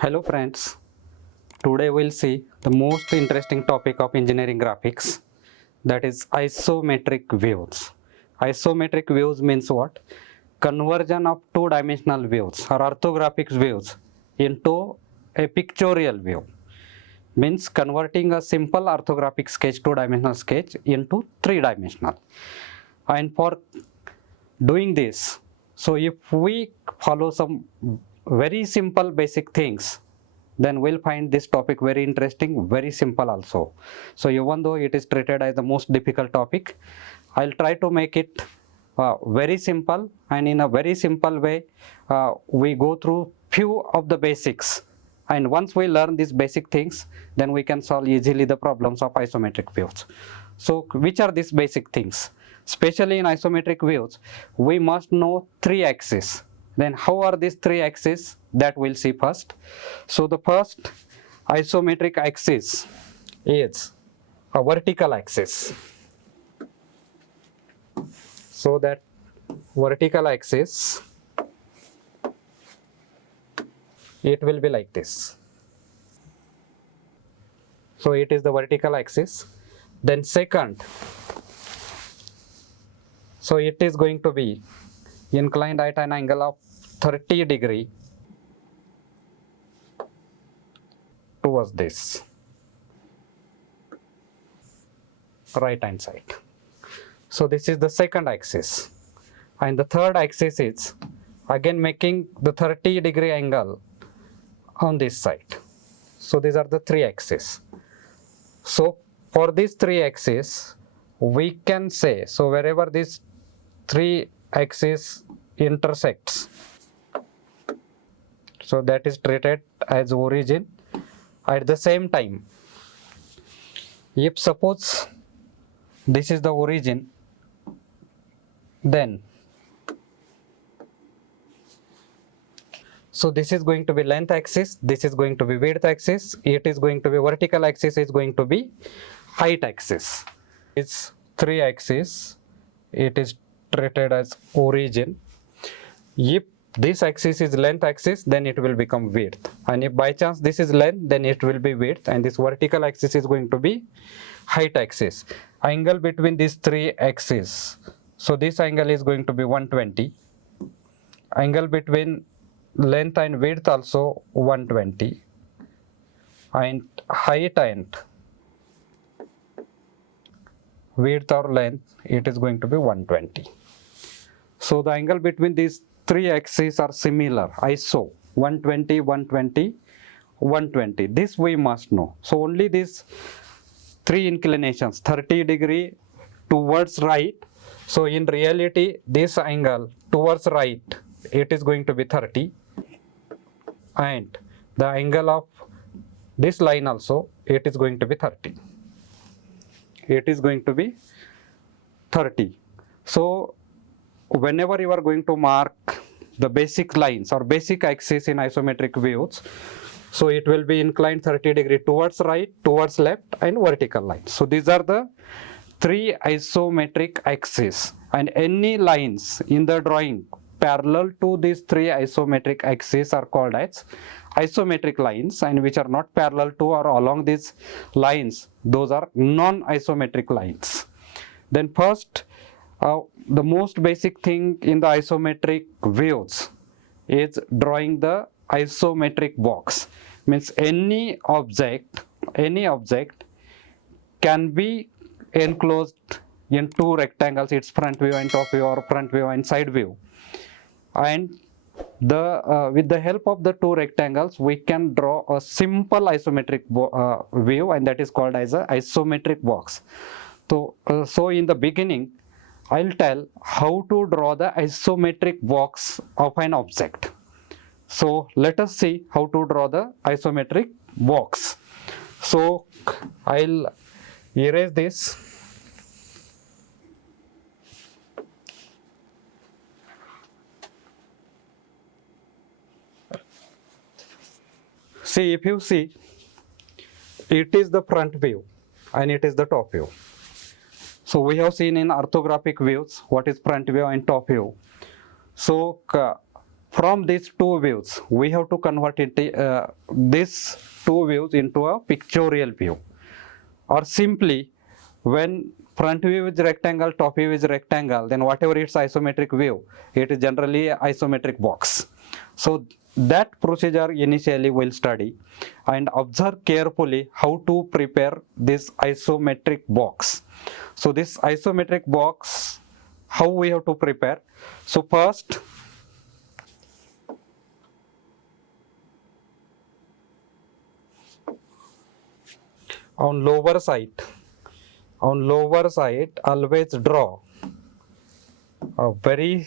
Hello friends, today we'll see the most interesting topic of engineering graphics, that is isometric views. Isometric views means what? Conversion of two-dimensional views or orthographic views into a pictorial view. Means converting a simple orthographic sketch, two-dimensional sketch into three-dimensional. And for doing this, so if we follow some very simple basic things, then we'll find this topic very interesting, very simple also. So even though it is treated as the most difficult topic, I'll try to make it very simple, and in a very simple way we go through few of the basics, and once we learn these basic things, then we can solve easily the problems of isometric views. So which are these basic things? Especially in isometric views, we must know three axes. Then how are these three axes? That we'll see first. So the first isometric axis is a vertical axis. So that vertical axis, it will be like this. So it is the vertical axis. Then second, so it is going to be inclined at an angle of 30 degree towards this right hand side. So this is the second axis, and the third axis is again making the 30 degree angle on this side. So these are the three axes. So for these three axes, we can say, so wherever these three axes intersects, so that is treated as origin. At the same time, if suppose this is the origin, then so this is going to be length axis, this is going to be width axis, it is going to be vertical axis, is going to be height axis. It's three axes, it is treated as origin. If this axis is length axis, then it will become width, and if by chance this is length, then it will be width, and this vertical axis is going to be height axis. Angle between these three axes, so this angle is going to be 120. Angle between length and width also 120, and height and width or length, it is going to be 120. So the angle between these three axes are similar, iso 120, 120, 120. This we must know. So only these three inclinations, 30 degree towards right. So in reality, this angle towards right, it is going to be 30, and the angle of this line also, it is going to be 30. It is going to be 30. So whenever you are going to mark the basic lines or basic axis in isometric views, so it will be inclined 30 degree towards right, towards left, and vertical lines. So these are the three isometric axes, and any lines in the drawing parallel to these three isometric axes are called as isometric lines, and which are not parallel to or along these lines, those are non-isometric lines. Then first, the most basic thing in the isometric views is drawing the isometric box. Means any object can be enclosed in two rectangles, its front view and top view, or front view and side view, and with the help of the two rectangles, we can draw a simple isometric view, and that is called as a isometric box. So in the beginning, I'll tell how to draw the isometric box of an object. So let us see how to draw the isometric box. So I'll erase this. See, if you see, it is the front view and it is the top view. So we have seen in orthographic views what is front view and top view. So from these two views, we have to convert it, these two views into a pictorial view. Or simply, when front view is rectangle, top view is rectangle, then whatever its isometric view, it is generally an isometric box. So that procedure initially we'll study and observe carefully how to prepare this isometric box. So this isometric box, how we have to prepare? So first, on lower side always draw a very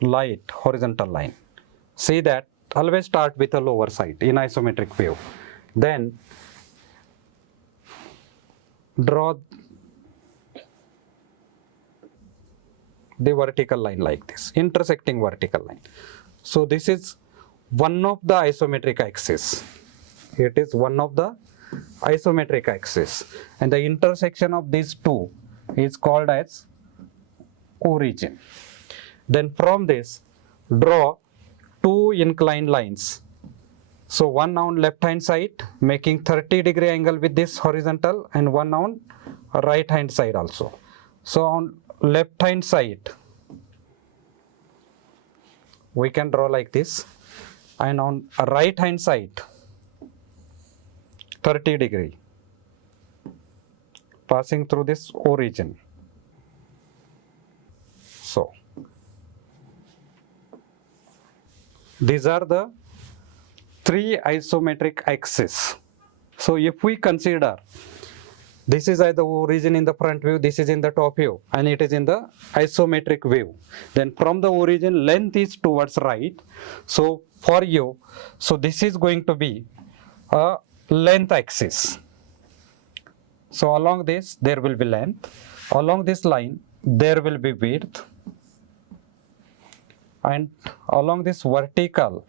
light horizontal line. See that always start with a lower side in isometric view. Then draw the vertical line like this, intersecting vertical line. So this is one of the isometric axis. It is one of the isometric axis, and the intersection of these two is called as origin. Then from this, draw two inclined lines. So one on left hand side making 30-degree angle with this horizontal, and one on right hand side also. So on left hand side we can draw like this, and on right hand side 30-degree passing through this origin. So these are the three isometric axes. So if we consider this is the origin in the front view, this is in the top view, and it is in the isometric view, then from the origin length is towards right. So for you, so this is going to be a length axis. So along this there will be length, along this line there will be width, and along this vertical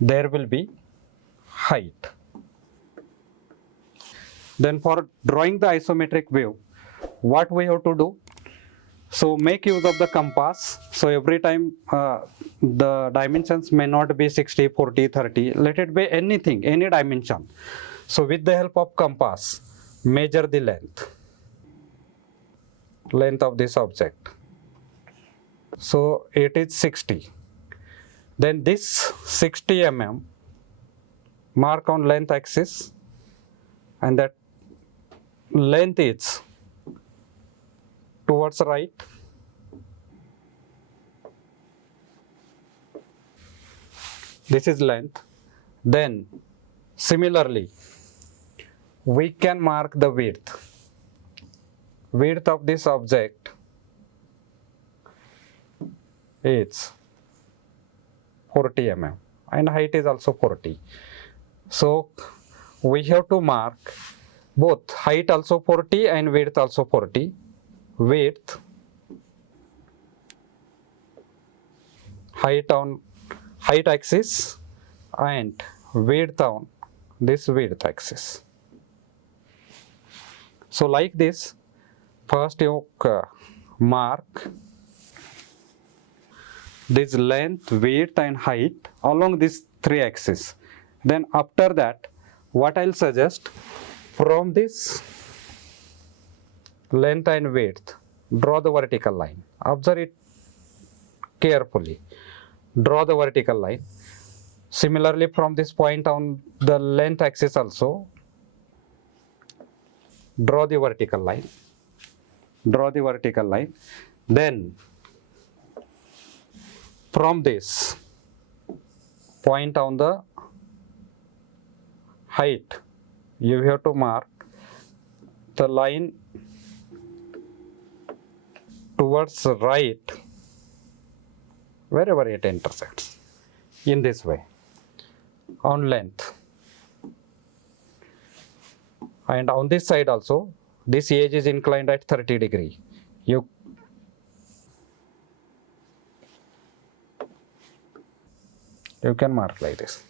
there will be height. Then for drawing the isometric view, what we have to do? So make use of the compass. So every time the dimensions may not be 60, 40, 30, let it be anything, any dimension. So with the help of compass, measure the length of this object. So it is 60. Then this 60 mm mark on length axis, and that length is towards right. This is length. Then similarly we can mark the width of this object is 40 mm, and height is also 40. So we have to mark both height also 40 and width also 40. Width, height on height axis, and width on this width axis. So like this, first you mark this length, width and height along these three axes. Then after that, what I'll suggest, from this length and width, draw the vertical line. Observe it carefully. Draw the vertical line. Similarly, from this point on the length axis also, draw the vertical line. Draw the vertical line. Then from this point on the height, you have to mark the line towards right wherever it intersects, in this way, on length. And on this side also, this edge is inclined at 30 degree. You can mark like this.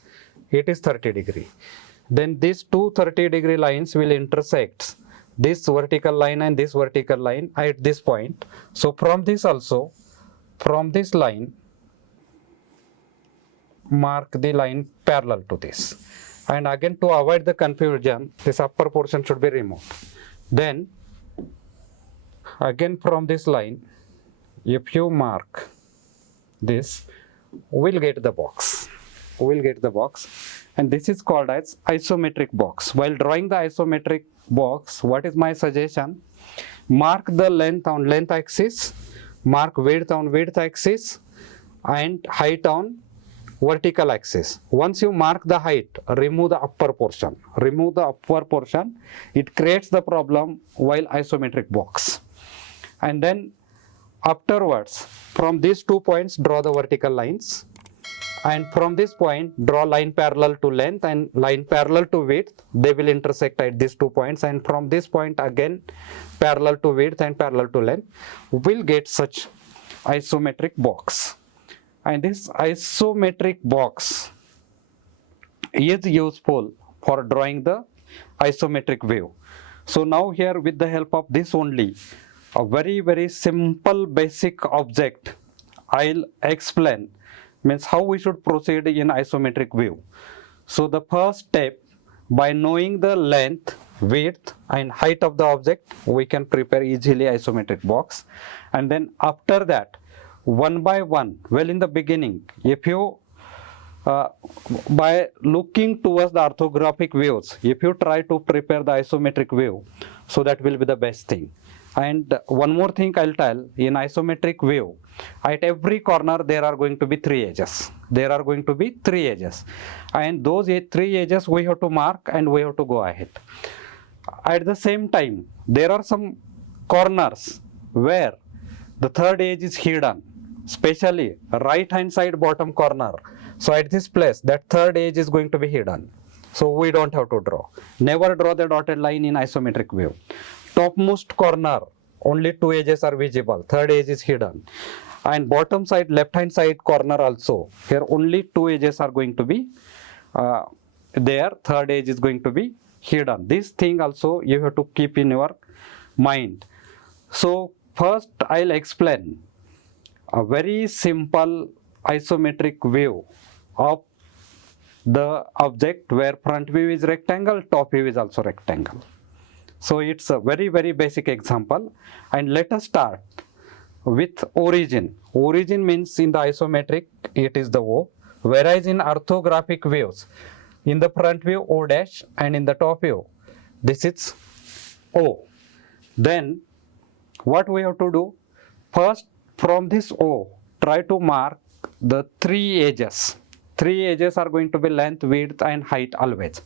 It is 30 degree. Then these two 30-degree lines will intersect this vertical line and this vertical line at this point. So from this also, from this line, mark the line parallel to this. And again, to avoid the confusion, this upper portion should be removed. Then again from this line, if you mark this, we'll get the box. We'll get the box, and this is called as isometric box. While drawing the isometric box, what is my suggestion? Mark the length on length axis, mark width on width axis, and height on vertical axis. Once you mark the height, remove the upper portion. Remove the upper portion. It creates the problem while isometric box. And then afterwards, from these 2 points, draw the vertical lines. And from this point, draw line parallel to length and line parallel to width. They will intersect at these 2 points. And from this point, again, parallel to width and parallel to length, we'll get such isometric box. And this isometric box is useful for drawing the isometric view. So now here, with the help of this only, a very simple basic object, I'll explain means how we should proceed in isometric view. So the first step, by knowing the length, width and height of the object, we can prepare easily isometric box. And then after that, one by one, well, in the beginning, if you by looking towards the orthographic views, if you try to prepare the isometric view, so that will be the best thing. And one more thing I'll tell, in isometric view, at every corner there are going to be 3 edges. There are going to be 3 edges. And those 3 edges we have to mark and we have to go ahead. At the same time, there are some corners where the third edge is hidden, especially right hand side bottom corner. So at this place, that third edge is going to be hidden. So we don't have to draw. Never draw the dotted line in isometric view. Topmost corner, only 2 edges are visible, third edge is hidden. And bottom side, left hand side corner also, here only 2 edges are going to be there, third edge is going to be hidden. This thing also you have to keep in your mind. So first I'll explain a very simple isometric view of the object where front view is rectangle, top view is also rectangle. So it's a very basic example, and let us start with origin. Origin means in the isometric it is the O, whereas in orthographic views, in the front view O dash and in the top view this is O. Then what we have to do? First, from this O, try to mark the 3 edges. 3 edges are going to be length, width and height always.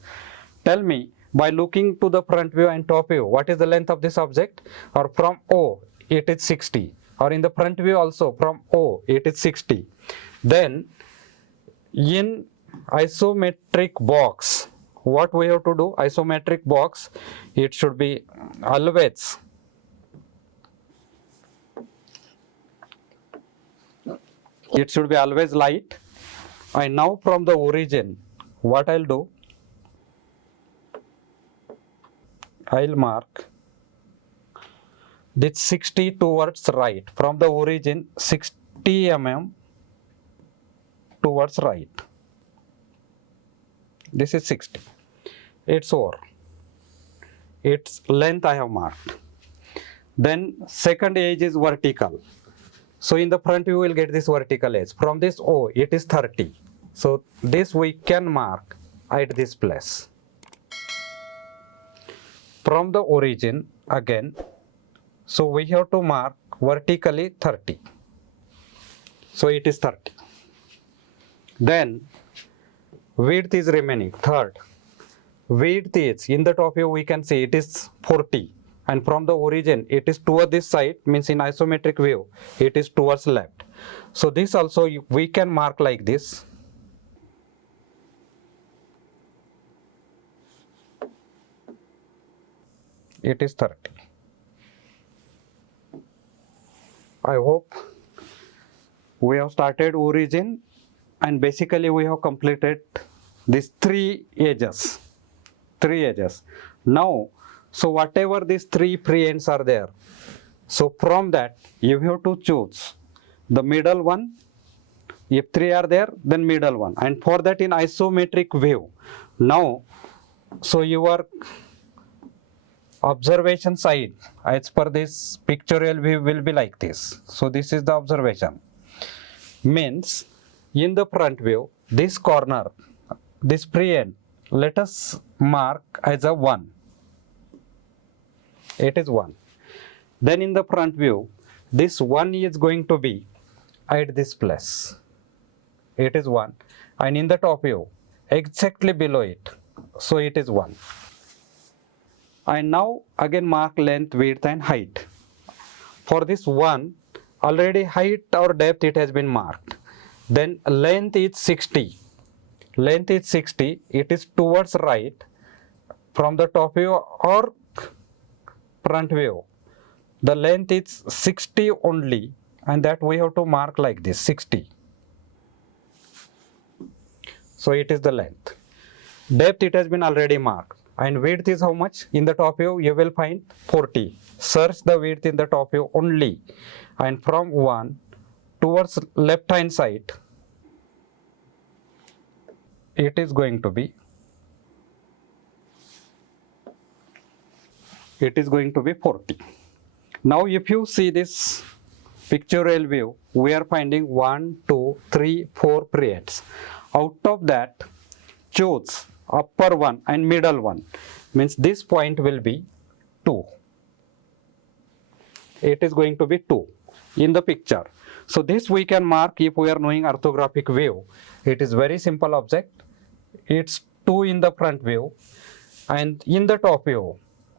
Tell me, by looking to the front view and top view, what is the length of this object? Or from O, it is 60. Or in the front view also, from O, it is 60. Then, in isometric box, what we have to do? Isometric box, it should be always light. And now from the origin, what I'll do? I'll mark this 60 towards right. From the origin, 60 mm towards right. This is 60. It's over. Its length I have marked. Then second edge is vertical. So in the front you will get this vertical edge. From this O, it is 30. So this we can mark at this place. From the origin again, so we have to mark vertically 30. So it is 30. Then width is remaining, third. Width is, in the top view we can see it is 40. And from the origin, it is toward this side, means in isometric view, it is towards left. So this also we can mark like this. It is 30. I hope we have started origin and basically we have completed these 3 edges. 3 edges. Now, so whatever these 3 free ends are there, so from that you have to choose the middle one. If 3 are there, then middle one. And for that in isometric view, now, so your observation side as per this pictorial view will be like this. So this is the observation. Means in the front view, this corner, this pre-end, let us mark as a 1. It is 1. Then in the front view, this 1 is going to be at this place. It is 1. And in the top view, exactly below it, so it is 1. And now again mark length, width and height. For this 1, already height or depth it has been marked. Then length is 60. Length is 60. It is towards right from the top view or front view. The length is 60 only, and that we have to mark like this, 60. So it is the length. Depth it has been already marked. And width is how much? In the top view you will find 40. Search the width in the top view only. And from 1 towards left hand side, it is going to be 40. Now if you see this pictorial view, we are finding 1, 2, 3, 4 pre-ends. Out of that, choose upper one and middle one. Means this point will be 2. It is going to be 2 in the picture. So this we can mark if we are knowing orthographic view. It is very simple object. It's 2 in the front view and in the top view.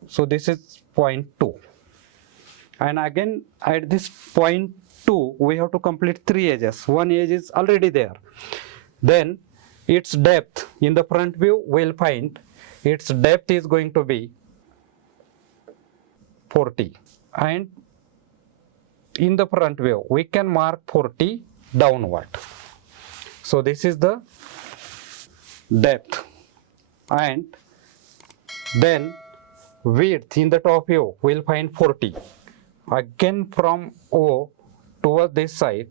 So this is point 2. And again at this point 2, we have to complete 3 edges. One edge is already there. Then its depth in the front view we'll find its depth is going to be 40. And in the front view we can mark 40 downward. So this is the depth. And then width in the top view we'll find 40. Again from O towards this side,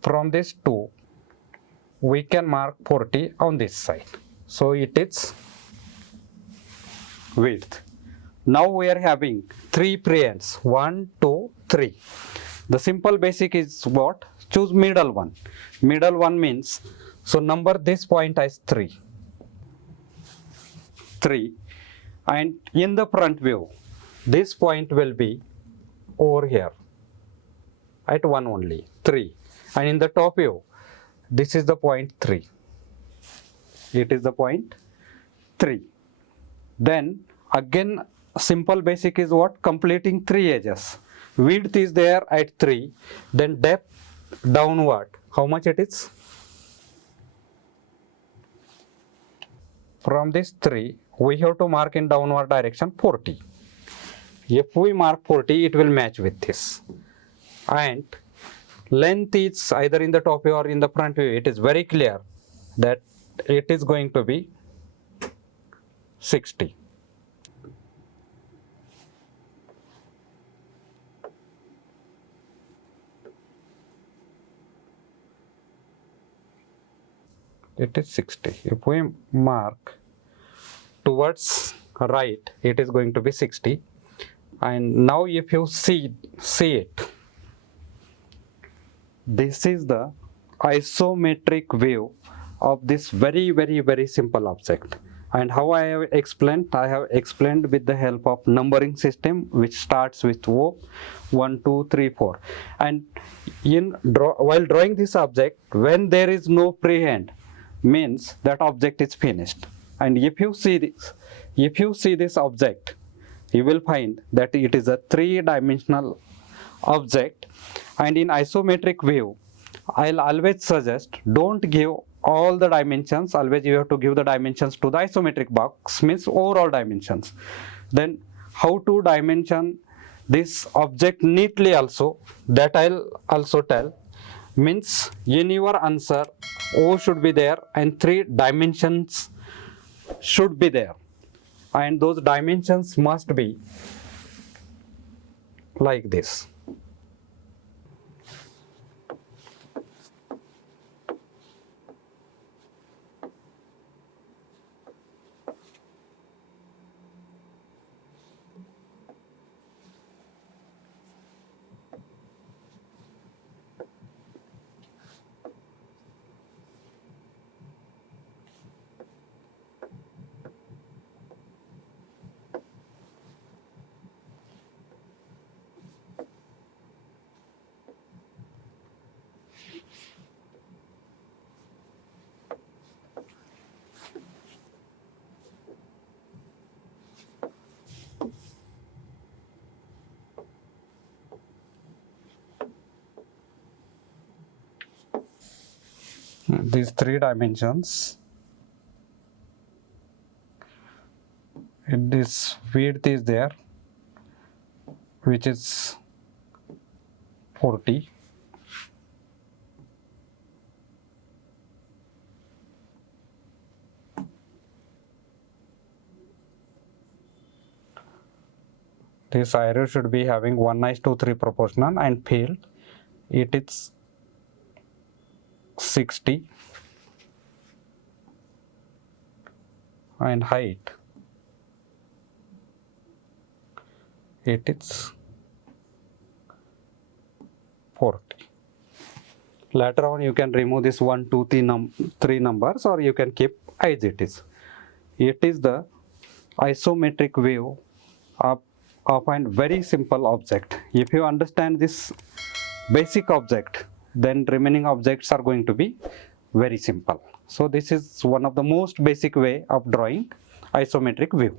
from this 2 we can mark 40 on this side. So it is width. Now we are having 3 pre-ends, 1, 2, 3. The simple basic is what? Choose middle one. Middle one means, so number this point as 3. 3. And in the front view, this point will be over here at 1 only, 3. And in the top view, this is the point 3. It is the point 3. Then again simple basic is what? Completing 3 edges. Width is there at 3. Then depth downward. How much it is? From this 3, we have to mark in downward direction 40. If we mark 40, it will match with this. And length is either in the top view or in the front view. It is very clear that it is going to be 60. It is 60. If we mark towards right, it is going to be 60. And now if you see it, this is the isometric view of this very, very, very simple object. And how I have explained? I have explained with the help of numbering system, which starts with O, 1, 2, 3, 4. And while drawing this object, when there is no pre-end, means that object is finished. And if you see this object, you will find that it is a 3-dimensional object. And in isometric view, I'll always suggest don't give all the dimensions. Always you have to give the dimensions to the isometric box, means overall dimensions. Then how to dimension this object neatly also, that I'll also tell. Means in your answer, O should be there and 3 dimensions should be there. And those dimensions must be like this. These 3 dimensions, this width is there, which is 40, this arrow should be having 1:3 proportional, and field it is 60, and height it is 40. Later on you can remove this 1, 2, 3 numbers, or you can keep as it is. It is the isometric view of a very simple object. If you understand this basic object, then remaining objects are going to be very simple. So this is one of the most basic way of drawing isometric view.